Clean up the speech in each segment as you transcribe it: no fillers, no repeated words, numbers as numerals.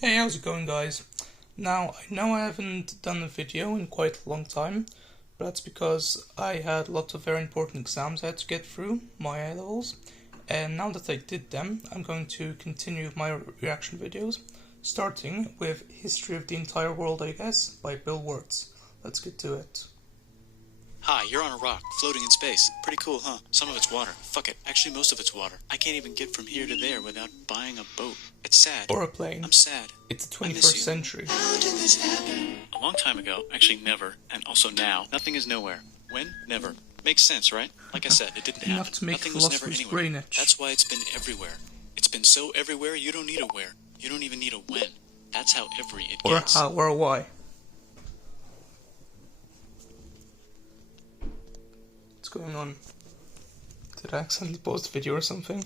Hey, how's it going, guys? Now, I know I haven't done a video in quite a long time, but that's because I had lots of very important exams I had to get through, my A-levels, and now that I did them, I'm going to continue with my reaction videos, starting with History of the Entire World, I guess, by Bill Wirtz. Let's get to it. Hi, you're on a rock, floating in space. Pretty cool, huh? Some of it's water. Fuck it. Actually, most of it's water. I can't even get from here to there without buying a boat. It's sad. Or a plane. I'm sad. It's the 21st century. How did this happen? A long time ago, actually never, and also now, nothing is nowhere. When? Never. Makes sense, right? Like I said, it didn't happen. Enough to make Nothing was never philosopher's anywhere. brain itch. That's why it's been everywhere. It's been so everywhere, you don't need a where. You don't even need a when. That's how every it Or gets. how, or why. What's going on? Did I accidentally pause the video or something?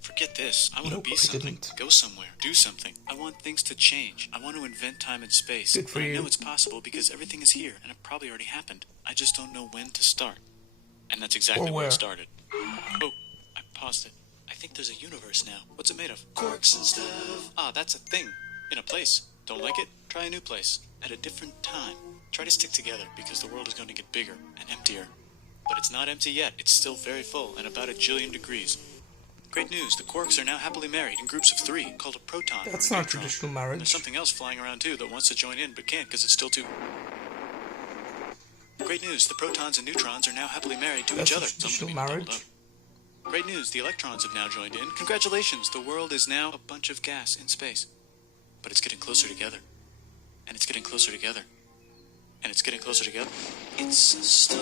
Forget this. I want Nope, to be I something. didn't. Go somewhere. Do something. I want things to change. I want to invent time and space. Good for And I you. know it's possible because everything is here and it probably already happened. I just don't know when to start. And that's exactly Or where where. it started. Oh, I paused it. I think there's a universe now. What's it made of? Corks and stuff. Ah, that's a thing. In a place. Don't like it? Try a new place. At a different time. Try to stick together because the world is going to get bigger and emptier. But it's not empty yet. It's still very full and about 1 jillion degrees. Great news, the quarks are now happily married in groups of 3, called a proton. That's or a not neutron. traditional And marriage. there's something else flying around too that wants to join in but can't because it's still too... Great news, the protons and neutrons are now happily married to That's each a other. traditional Someone doubled marriage. up. Great news, the electrons have now joined in. Congratulations, the world is now a bunch of gas in space. But it's getting closer together. And it's getting closer together. And it's getting closer together. It's a star.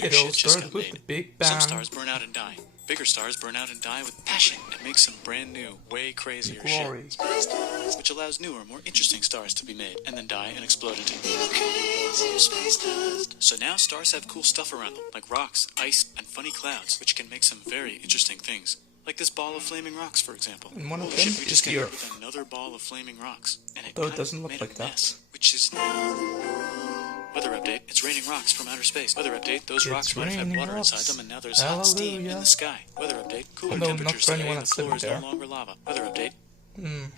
It all started with the Big Bang. Some stars burn out and die. Bigger stars burn out and die with passion and make some brand new, way crazier Glory. shit. Which allows newer, more interesting stars to be made and then die and explode into even crazier space dust. So now stars have cool stuff around them, like rocks, ice, and funny clouds, which can make some very interesting things. Like this ball of flaming rocks, for example. And one of Holy them shit, we is just the came up Earth. with another ball of flaming rocks. And it Though it kind doesn't of look made like a that. mess, which is Weather update, it's raining rocks from outer space. Weather update, those It's rocks might have had raining water rocks. inside them and now there's hot steam in Hallelujah. the sky. Weather update, cooler Although not temperatures for today anyone and the that's floor is living no there. longer lava. Weather update,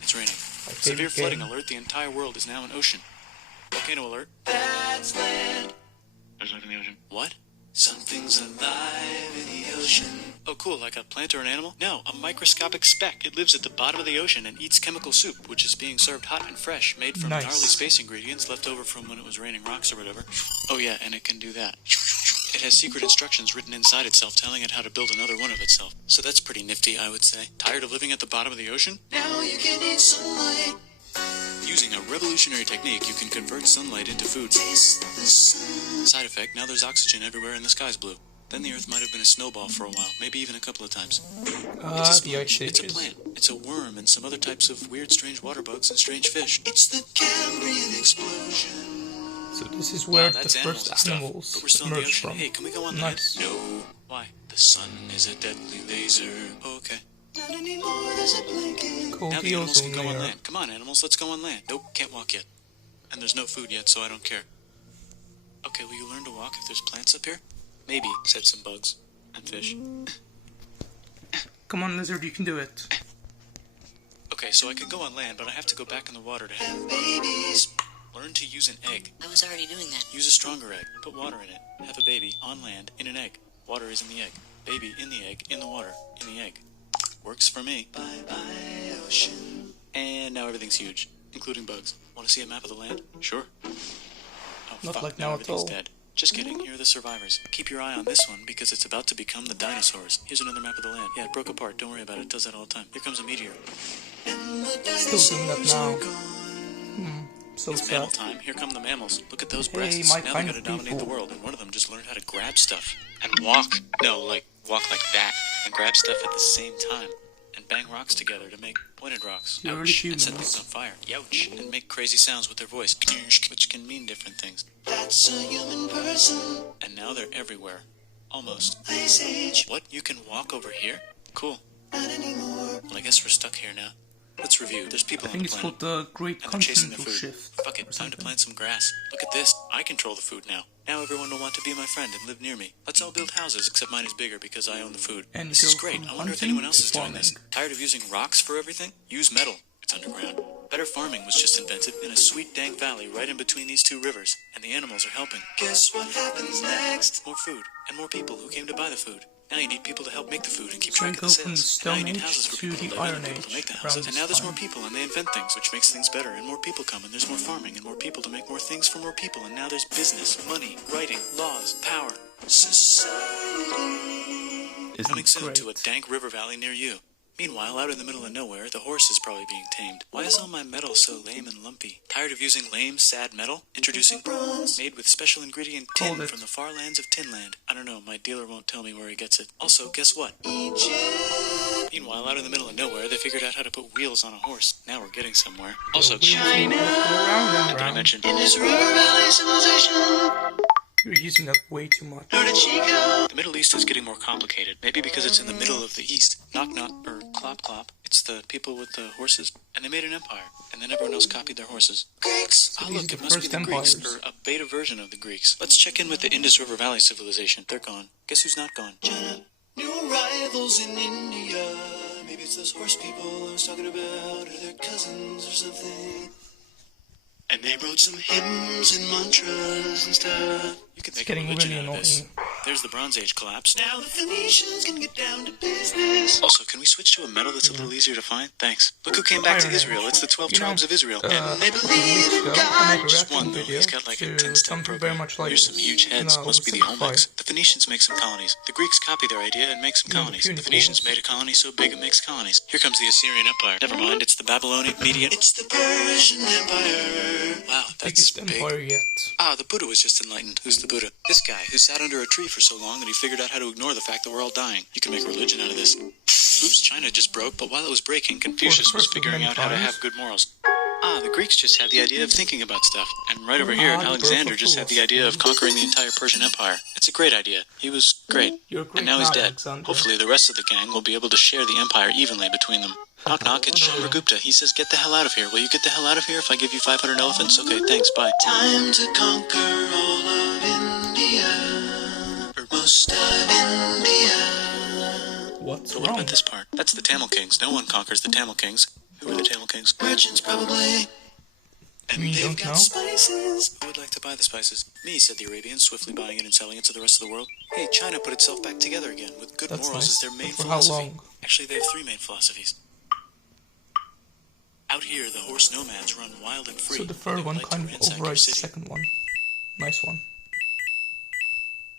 it's raining. My Severe favorite flooding game. alert, the entire world is now an ocean. Volcano alert. That's land. There's life in the ocean. What? Something's alive in the ocean. Oh cool, like a plant or an animal? No, a microscopic speck. It lives at the bottom of the ocean and eats chemical soup, which is being served hot and fresh, made from Nice. gnarly space ingredients left over from when it was raining rocks or whatever. Oh yeah, and it can do that. It has secret instructions written inside itself telling it how to build another one of itself. So that's pretty nifty, I would say. Tired of living at the bottom of the ocean? Now you can eat sunlight. Using a revolutionary technique, you can convert sunlight into food. Side effect, now there's oxygen everywhere and the sky's blue. Then the Earth might have been a snowball for a while, maybe even a couple of times. It's a The Ice sponge, it's a Ages. plant, it's a worm, and some other types of weird, strange water bugs and strange fish. It's the Cambrian explosion. So this is where the That's animals first and stuff, animals but we're still in the emerged ocean. from. Hey, can we go on Nice. land? No. Why? The sun is a deadly laser. Oh, okay. Not anymore, there's a blanket. Cool Now the deals animals can on go on there. land. Come on, animals, let's go on land. Nope, can't walk yet. And there's no food yet, so I don't care. Okay, will you learn to walk if there's plants up here? Maybe, said some bugs. And fish. Come on, lizard, you can do it. Okay, so I can go on land, but I have to go back in the water to have babies. Learn to use an egg. I was already doing that. Use a stronger egg. Put water in it. Have a baby on land in an egg. Water is in the egg. Baby in the egg, in the water, in the egg. Works for me. Bye bye, ocean. And now everything's huge, including bugs. Want to see a map of the land? Sure. Oh, Not fuck, like now now at everything's all. dead. Just kidding, here are the survivors. Keep your eye on this one because it's about to become the dinosaurs. Here's another map of the land. Yeah, it broke apart. Don't worry about it. It does that all the time. Here comes a meteor. Still doing that now. So It's mammal sad. time. Here come the mammals. Look at those Hey, breasts. my Now they're kind gonna of dominate the people. world, and one of them just learned how to grab stuff and walk. No, like walk like that and grab stuff at the same time and bang rocks together to make pointed rocks. You're Ouch, really and set humans. things on fire. Youch, and make crazy sounds with their voice, which can mean different things. That's a human person. And now they're everywhere. Almost. Ice Age. What? You can walk over here? Cool. Not anymore. Well, I guess we're stuck here now. Let's review. There's people I on think the it's planet. called the Great And they're chasing their Continental food. Shift. Fuck it, or time to something. plant some grass. Look at this. I control the food now. Now everyone will want to be my friend and live near me. Let's all build houses, except mine is bigger because I own the food. And This is go great. from I wonder if hunting anyone else to is doing this. farming. Tired of using rocks for everything? Use metal. It's tucked underground. Better farming was just invented in a sweet dank valley right in between these two rivers, and the animals are helping. Guess what happens next? More food, and more people who came to buy the food. Now you need people to help make the food and keep So we track of go the from the sales. Now you Stone need Age houses for to people to the live in Iron and people to Age make the around houses. And this now there's time. more people and they invent things, which makes things better. And more people come and there's more farming and more people to make more things for more people. And now there's business, money, writing, laws, power, society. Coming soon to a dank river valley near you. Meanwhile, out in the middle of nowhere, the horse is probably being tamed. Why is all my metal so lame and lumpy? Tired of using lame, sad metal? Introducing bronze, made with special ingredient tin from the far lands of Tinland. I don't know, my dealer won't tell me where he gets it. Also, guess what? Egypt! Meanwhile, out in the middle of nowhere, they figured out how to put wheels on a horse. Now we're getting somewhere. Also, China! Did I mention Indus River Valley Civilization? You're using that way too much. The Middle East is getting more complicated. Maybe because it's in the middle of the East. Knock knock, or clop clop. It's the people with the horses. And they made an empire. And then everyone else copied their horses. Greeks! So Oh look, it must be the Greeks, or a beta version of the Greeks. Let's check in with the Indus River Valley civilization. They're gone. Guess who's not gone? China. New arrivals in India. Maybe it's those horse people I was talking about, or their cousins or something. And they wrote some hymns and mantras and stuff. You can make a religion out of this. There's the Bronze Age collapse. Now the Phoenicians can get down to business. Also, can we switch to a metal that's a little easier to find? Thanks. Look who came back to Israel. It's the 12 tribes of Israel. And they believe in God. Just one, though. He's got like a 10-step program. Here's some huge heads. Must be the Olmecs. The Phoenicians make some colonies. The Greeks copy their idea and make some colonies. The Phoenicians made a colony so big it makes colonies. Here comes the Assyrian Empire. Never mind, it's the Babylonian Median. It's the Persian Empire. Wow, that's big. Empire yet. Ah, the Buddha was just enlightened. Who's the Buddha? This guy who sat under a tree for so long that he figured out how to ignore the fact that we're all dying. You can make a religion out of this. Oops, China just broke, but while it was breaking, Confucius was figuring out how to have good morals. Ah, the Greeks just had the idea of thinking about stuff. And right over here, Alexander just had the idea of conquering the entire Persian Empire. It's a great idea. He was great. And now he's dead. Hopefully the rest of the gang will be able to share the empire evenly between them. Knock knock, it's Chandragupta. He says, get the hell out of here. Will you get the hell out of here if I give you 500 elephants? Okay, thanks, bye. Time to conquer all of India. Or most of India. What's wrong? What about this part? That's the Tamil Kings. No one conquers the Tamil Kings. Who are the Tamil Kings? Merchants, probably. And they've got spices. Who would like to buy the spices? Me, said the Arabians, swiftly buying it and selling it to the rest of the world. Hey, China put itself back together again, with good morals as their main philosophy. How long? Actually, they have 3 main philosophies. Out here, the horse nomads run wild and free. So the third one kind of overrides the second one. Nice one.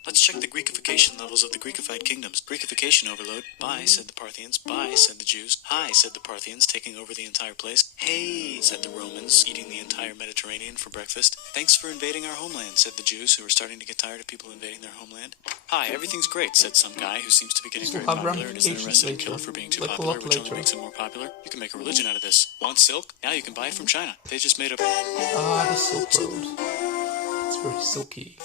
Let's check the Greekification levels of the Greekified kingdoms. Greekification overload. Bye, said the Parthians. Bye, said the Jews. Hi, said the Parthians, taking over the entire place. Hey, said the Romans, eating the entire Mediterranean for breakfast. Thanks for invading our homeland, said the Jews, who were starting to get tired of people invading their homeland. Hi, everything's great, said some guy who seems to be getting very popular and is then arrested and killed for being too popular, which only makes him more popular. You can make a religion out of this. Want silk? Now you can buy it from China. They just made a... the Silk Road. It's very silky.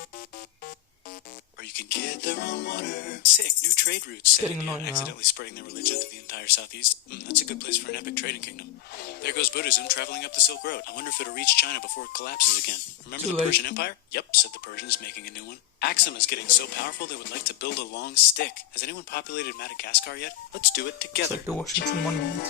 Or you can get their own water. Sick, new trade routes. Said India, accidentally spreading their religion to the entire southeast. That's a good place for an epic trading kingdom. There goes Buddhism traveling up the Silk Road. I wonder if it'll reach China before it collapses again. Remember the Persian Empire? Yep, said the Persians, making a new one. Axum is getting so powerful they would like to build a long stick. Has anyone populated Madagascar yet? Let's do it together. It's like the Washington Monument.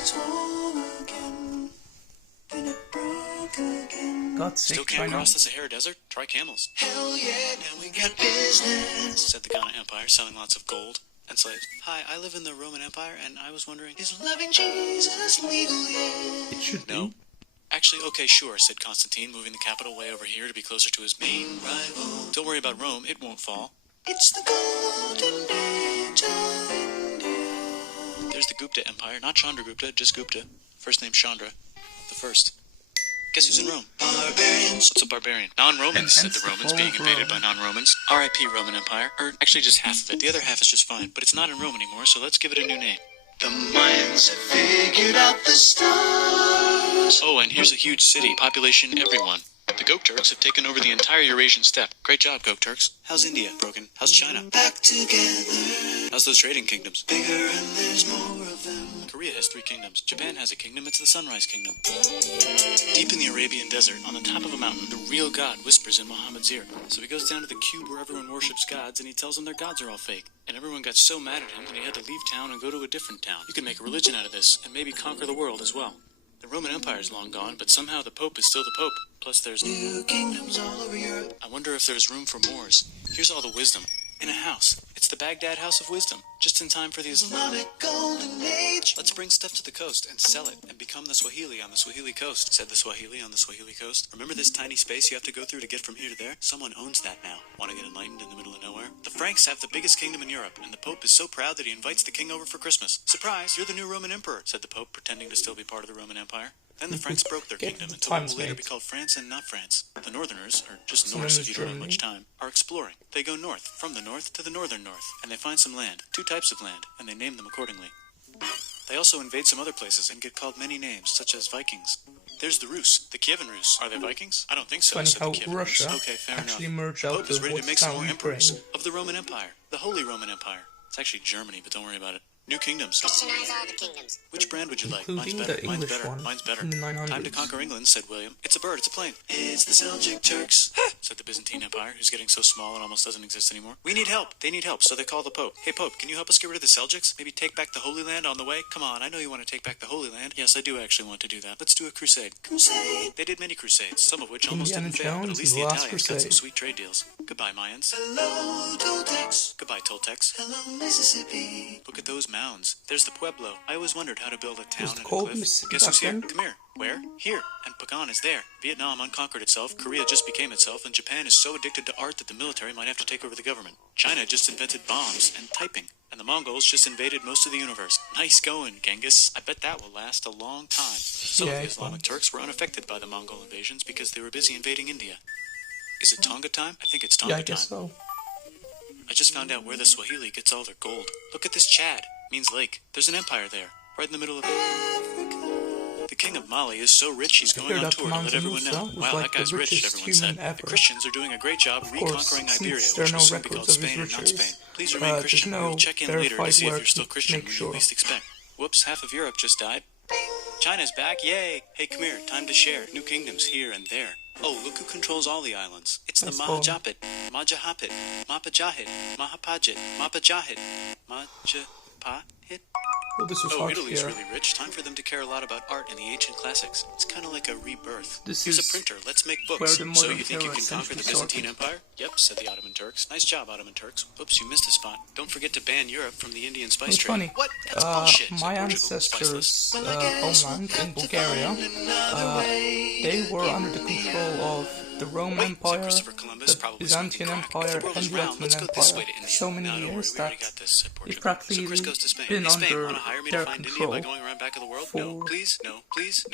God's sake, still can't cross the Sahara Desert? Try camels. Hell yeah, now we got business, said the Ghana Empire, selling lots of gold and slaves. Hi, I live in the Roman Empire, and I was wondering, is loving Jesus legal yet? It should be. Actually, okay, sure, said Constantine, moving the capital way over here to be closer to his main rival. Don't worry about Rome, it won't fall. It's the golden age of India. There's the Gupta Empire, not Chandragupta, just Gupta. First name Chandra, the first. Guess who's in Rome? Barbarians. What's a barbarian? Non-Romans, said the Romans, being invaded by non-Romans. R.I.P. Roman Empire. Or actually just half of it. The other half is just fine. But it's not in Rome anymore, so let's give it a new name. The Mayans have figured out the stars. Oh, and here's a huge city. Population everyone. The Gok Turks have taken over the entire Eurasian steppe. Great job, Gok Turks. How's India? Broken. How's China? Back together. How's those trading kingdoms? Bigger and there's more of them. Korea has 3 kingdoms. Japan has a kingdom. It's the Sunrise Kingdom. Deep in the Arabian desert, on the top of a mountain, the real God whispers in Muhammad's ear. So he goes down to the cube where everyone worships gods, and he tells them their gods are all fake. And everyone got so mad at him that he had to leave town and go to a different town. You can make a religion out of this, and maybe conquer the world as well. The Roman Empire's long gone, but somehow the Pope is still the Pope. Plus there's new kingdoms all over Europe. I wonder if there's room for Moors. Here's all the wisdom. In a house. It's the Baghdad House of Wisdom. Just in time for the Islamic Golden Age. Let's bring stuff to the coast and sell it and become the Swahili on the Swahili coast, said the Swahili on the Swahili coast. Remember this tiny space you have to go through to get from here to there? Someone owns that now. Want to get enlightened in the middle of nowhere? The Franks have the biggest kingdom in Europe, and the Pope is so proud that he invites the king over for Christmas. Surprise, you're the new Roman Emperor, said the Pope, pretending to still be part of the Roman Empire. Then the Franks broke their kingdom until it will later be called France and not France. The Northerners, or just Norse if you don't have much time, are exploring. They go north, from the north to the northern north, and they find some land, 2 types of land, and they name them accordingly. They also invade some other places and get called many names, such as Vikings. There's the Rus, the Kievan Rus. Are they Vikings? I don't think so, said the Kievan Rus. Okay, fair enough. The Pope is ready to make some more emperors of the Roman Empire, the Holy Roman Empire. It's actually Germany, but don't worry about it. New kingdoms. Christianize all the kingdoms. Which brand would you like? Mine's better. Mine's better. Mine's better. Time to conquer England, said William. It's a bird. It's a plane. It's the Seljuk Turks, said the Byzantine Empire, who's getting so small it almost doesn't exist anymore. We need help. They need help, so they call the Pope. Hey, Pope, can you help us get rid of the Seljuks? Maybe take back the Holy Land on the way? Come on, I know you want to take back the Holy Land. Yes, I do actually want to do that. Let's do a crusade. Crusade! They did many crusades, some of which almost didn't fail, but at least the Italians got some sweet trade deals. Goodbye, Mayans. Hello, Toltecs. Goodbye, Toltecs. Hello, Mississippi. Look at those mounds. There's the Pueblo. I always wondered how to build a town in a cliff. Guess who's here? Come here. Where? Here. And Pagan is there. Vietnam unconquered itself, Korea just became itself, and Japan is so addicted to art that the military might have to take over the government. China just invented bombs and typing. And the Mongols just invaded most of the universe. Nice going, Genghis. I bet that will last a long time. Some of the Islamic Turks were unaffected by the Mongol invasions because they were busy invading India. Is it Tonga time? I think it's Tonga time. I guess so. I just found out where the Swahili gets all their gold. Look at this Chad. Means lake. There's an empire there, right in the middle of Africa. The king of Mali is so rich he's going on tour to let everyone know. Wow, that guy's rich, everyone said. The Christians are doing a great job reconquering Iberia, which will soon be called Spain and not Spain. Please remain Christian. We'll check in later to see if you're still Christian when you least expect. Whoops, half of Europe just died. China's back, yay! Hey, come here, time to share. New kingdoms here and there. Oh, look who controls all the islands. It's the Mahajapit, Majapahit, Mapajahit, Mahapajit, Mapajahit, Majapahit. Well, this was Italy's really rich. Time for them to care a lot about art and the ancient classics. It's kind of like a rebirth. Here's a printer. Let's make books. So you think you can conquer the Byzantine Empire? Yep, said the Ottoman Turks. Nice job, Ottoman Turks. Oops, you missed a spot. Don't forget to ban Europe from the Indian spice trade. Funny. What? That's bullshit. My ancestors' homeland in Bulgaria, they were under the control of the Roman Empire, the Byzantine Empire, and the Ottoman Empire for so many years that they've practically been under their control for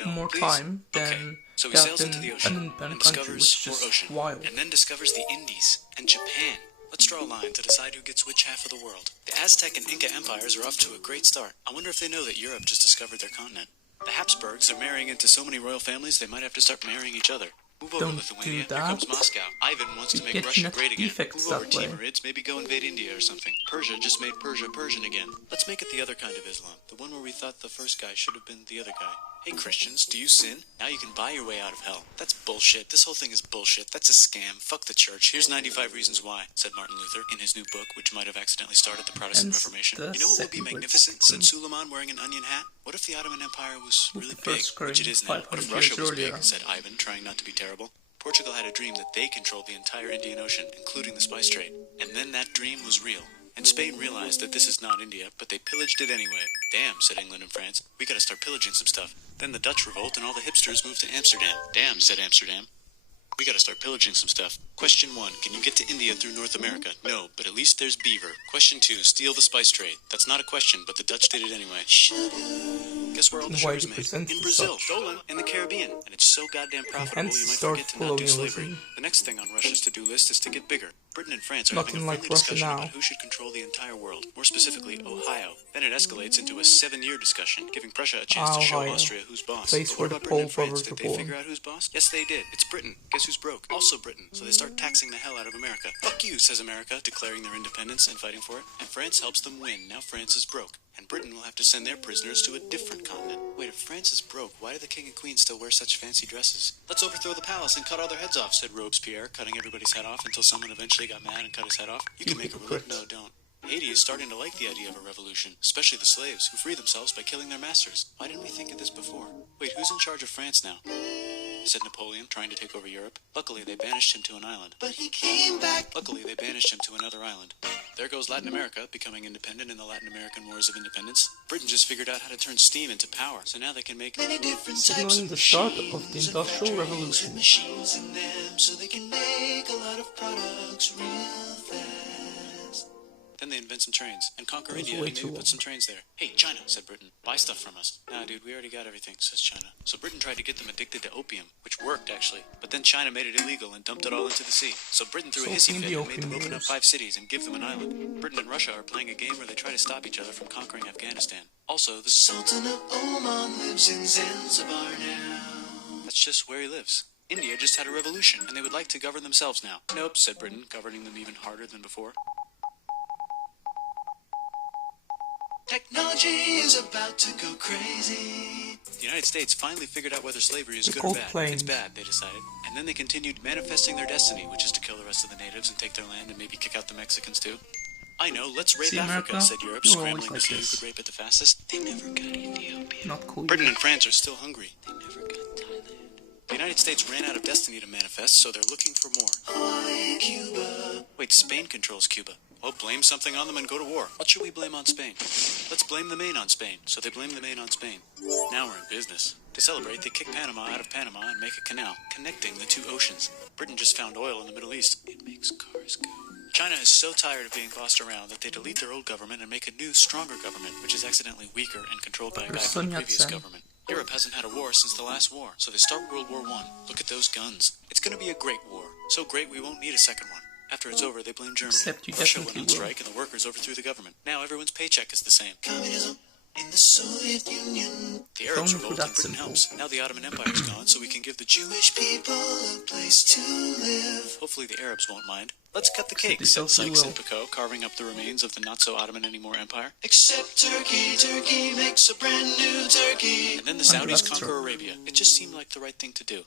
more time than they have been an independent country, which is just wild. And then discovers the Indies and Japan. Let's draw a line to decide who gets which half of the world. The Aztec and Inca empires are off to a great start. I wonder if they know that Europe just discovered their continent. The Habsburgs are marrying into so many royal families they might have to start marrying each other. Move over, Lithuania. Here comes Moscow. Ivan wants to make Russia great again. Move over, Timurids. Maybe go invade India or something. Persia just made Persia Persian again. Let's make it the other kind of Islam. The one where we thought the first guy should have been the other guy. Hey Christians, do you sin? Now you can buy your way out of hell. That's bullshit. This whole thing is bullshit. That's a scam. Fuck the church. Here's 95 Reasons Why, said Martin Luther in his new book, which might have accidentally started the Protestant Reformation. You know what would be magnificent, said Suleiman wearing an onion hat? What if the Ottoman Empire was really big, which it is now? What if Russia was big, said Ivan, trying not to be terrible? Portugal had a dream that they controlled the entire Indian Ocean, including the spice trade. And then that dream was real. And Spain realized that this is not India, but they pillaged it anyway. Damn, said England and France. We gotta start pillaging some stuff. Then the Dutch revolt and all the hipsters moved to Amsterdam. Damn, said Amsterdam. We gotta start pillaging some stuff. Question 1. Can you get to India through North America? No, but at least there's beaver. Question 2. Steal the spice trade. That's not a question, but the Dutch did it anyway. Guess where all the sugar's made? In Brazil. Stolen. In the Caribbean. And it's so goddamn profitable you might forget to not do slavery. The next thing on Russia's to-do list is to get bigger. Britain and France are having a friendly discussion about who should control the entire world. More specifically, Ohio. Then it escalates into a 7-year discussion, giving Prussia a chance to show Austria who's boss. But what about Britain and France? Did they figure out who's boss? Yes, they did. It's Britain. Guess who's broke? Also Britain. So they start taxing the hell out of America. Fuck you, says America, declaring their independence and fighting for it. And France helps them win. Now France is broke. And Britain will have to send their prisoners to a different continent. Wait, if France is broke, why do the king and queen still wear such fancy dresses? Let's overthrow the palace and cut all their heads off, said Robespierre, cutting everybody's head off until someone eventually got mad and cut his head off. You can make a religion. No, don't. Haiti is starting to like the idea of a revolution, especially the slaves, who free themselves by killing their masters. Why didn't we think of this before? Wait, who's in charge of France now? Said Napoleon, trying to take over Europe. Luckily, they banished him to an island. But he came back. Luckily, they banished him to another island. There goes Latin America, becoming independent in the Latin American Wars of Independence. Britain just figured out how to turn steam into power, so now they can make many different types of the start of the Industrial Revolution. Machines in them, so they can make a lot of products real fast. Then they invent some trains and conquer India and maybe put some trains there. Hey, China, said Britain, buy stuff from us. Nah, dude, we already got everything, says China. So Britain tried to get them addicted to opium, which worked, actually. But then China made it illegal and dumped it all into the sea. So Britain threw a hissy fit and made them open up 5 cities and give them an island. Britain and Russia are playing a game where they try to stop each other from conquering Afghanistan. Also, the Sultan of Oman lives in Zanzibar now. That's just where he lives. India just had a revolution, and they would like to govern themselves now. Nope, said Britain, governing them even harder than before. Technology is about to go crazy. The United States finally figured out whether slavery is good or bad. It's bad, they decided. And then they continued manifesting their destiny, which is to kill the rest of the natives and take their land and maybe kick out the Mexicans too. I know, let's rape Africa, said Europe, scrambling to see who could rape it the fastest. They never got Ethiopia. Not cool. Britain and France are still hungry. They never got Thailand. The United States ran out of destiny to manifest, so they're looking for more. Hi, Cuba. Wait, Spain controls Cuba. Well, blame something on them and go to war. What should we blame on Spain? Let's blame the Maine on Spain. So they blame the Maine on Spain. Now we're in business. To celebrate, they kick Panama out of Panama and make a canal, connecting the 2 oceans. Britain just found oil in the Middle East. It makes cars go. China is so tired of being bossed around that they delete their old government and make a new, stronger government, which is accidentally weaker and controlled by a guy from the previous government. Europe hasn't had a war since the last war, so they start World War I. Look at those guns. It's going to be a great war. So great we won't need a second one. After it's over, they blame Germany. Russia went on strike and the workers overthrew the government. Now everyone's paycheck is the same. Communism in the Soviet Union. The Arabs revolt and Britain helps. Now the Ottoman Empire's gone, so we can give the Jewish people a place to live. Hopefully the Arabs won't mind. Let's cut the cake, said Sykes and Picot, carving up the remains of the not-so-Ottoman-anymore empire. Except Turkey, Turkey makes a brand new Turkey. And then the Saudis conquer Arabia. It just seemed like the right thing to do.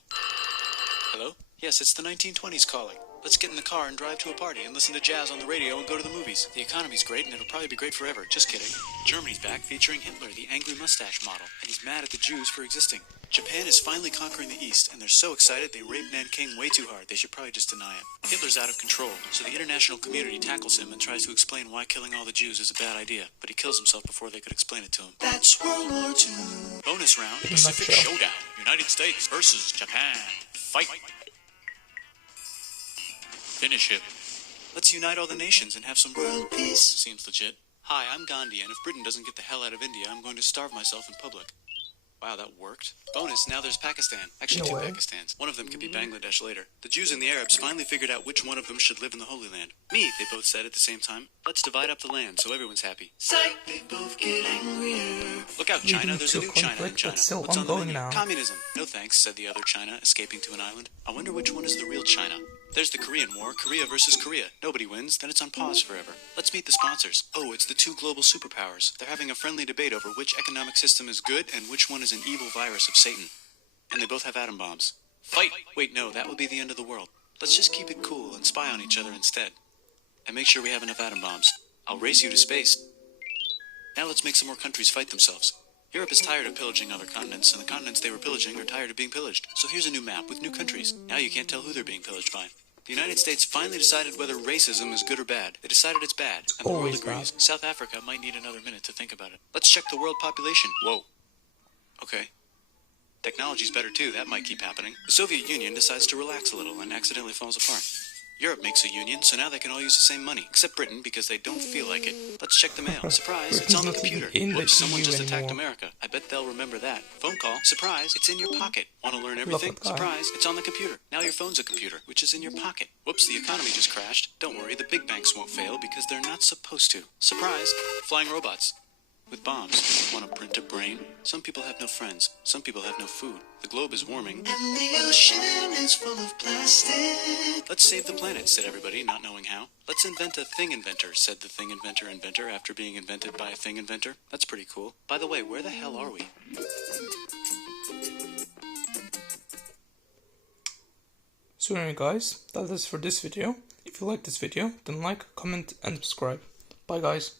Hello? Yes, it's the 1920s calling. Let's get in the car and drive to a party and listen to jazz on the radio and go to the movies. The economy's great and it'll probably be great forever. Just kidding. Germany's back featuring Hitler, the angry mustache model, and he's mad at the Jews for existing. Japan is finally conquering the East, and they're so excited they raped Nanking way too hard. They should probably just deny it. Hitler's out of control, so the international community tackles him and tries to explain why killing all the Jews is a bad idea, but he kills himself before they could explain it to him. That's World War II. Bonus round, Pacific Showdown. United States versus Japan. Fight. Finish it. Let's unite all the nations and have some world peace. Seems legit. Hi, I'm Gandhi, and if Britain doesn't get the hell out of India, I'm going to starve myself in public. Wow, that worked. Bonus, now there's Pakistan. Actually, 2 Pakistans. One of them could be Bangladesh later. The Jews and the Arabs finally figured out which one of them should live in the Holy Land. Me, they both said at the same time. Let's divide up the land so everyone's happy. Psych, they both get angrier. Look out, China. There's a new China in China. What's on the menu? Communism. No thanks, said the other China, escaping to an island. I wonder which one is the real China. There's the Korean War, Korea versus Korea. Nobody wins, then it's on pause forever. Let's meet the sponsors. Oh, it's the 2 global superpowers. They're having a friendly debate over which economic system is good and which one is an evil virus of Satan. And they both have atom bombs. Fight! Wait, no, that would be the end of the world. Let's just keep it cool and spy on each other instead. And make sure we have enough atom bombs. I'll race you to space. Now let's make some more countries fight themselves. Europe is tired of pillaging other continents, and the continents they were pillaging are tired of being pillaged. So here's a new map with new countries. Now you can't tell who they're being pillaged by. The United States finally decided whether racism is good or bad. They decided it's bad, and the world agrees. South Africa might need another minute to think about it. Let's check the world population. Whoa. Okay. Technology's better too, that might keep happening. The Soviet Union decides to relax a little and accidentally falls apart. Europe makes a union, so now they can all use the same money, except Britain, because they don't feel like it. Let's check the mail. Surprise, it's on the computer. Whoops, someone just attacked America. I bet they'll remember that. Phone call. Surprise, it's in your pocket. Want to learn everything? Surprise, it's on the computer. Now your phone's a computer, which is in your pocket. Whoops, the economy just crashed. Don't worry, the big banks won't fail because they're not supposed to. Surprise, flying robots. With bombs. Want to print a brain? Some people have no friends. Some people have no food. The globe is warming. And the ocean is full of plastic. Let's save the planet, said everybody, not knowing how. Let's invent a thing inventor, said the thing inventor after being invented by a thing inventor. That's pretty cool. By the way, where the hell are we? So anyway guys, that is for this video. If you like this video, then like, comment and subscribe. Bye guys.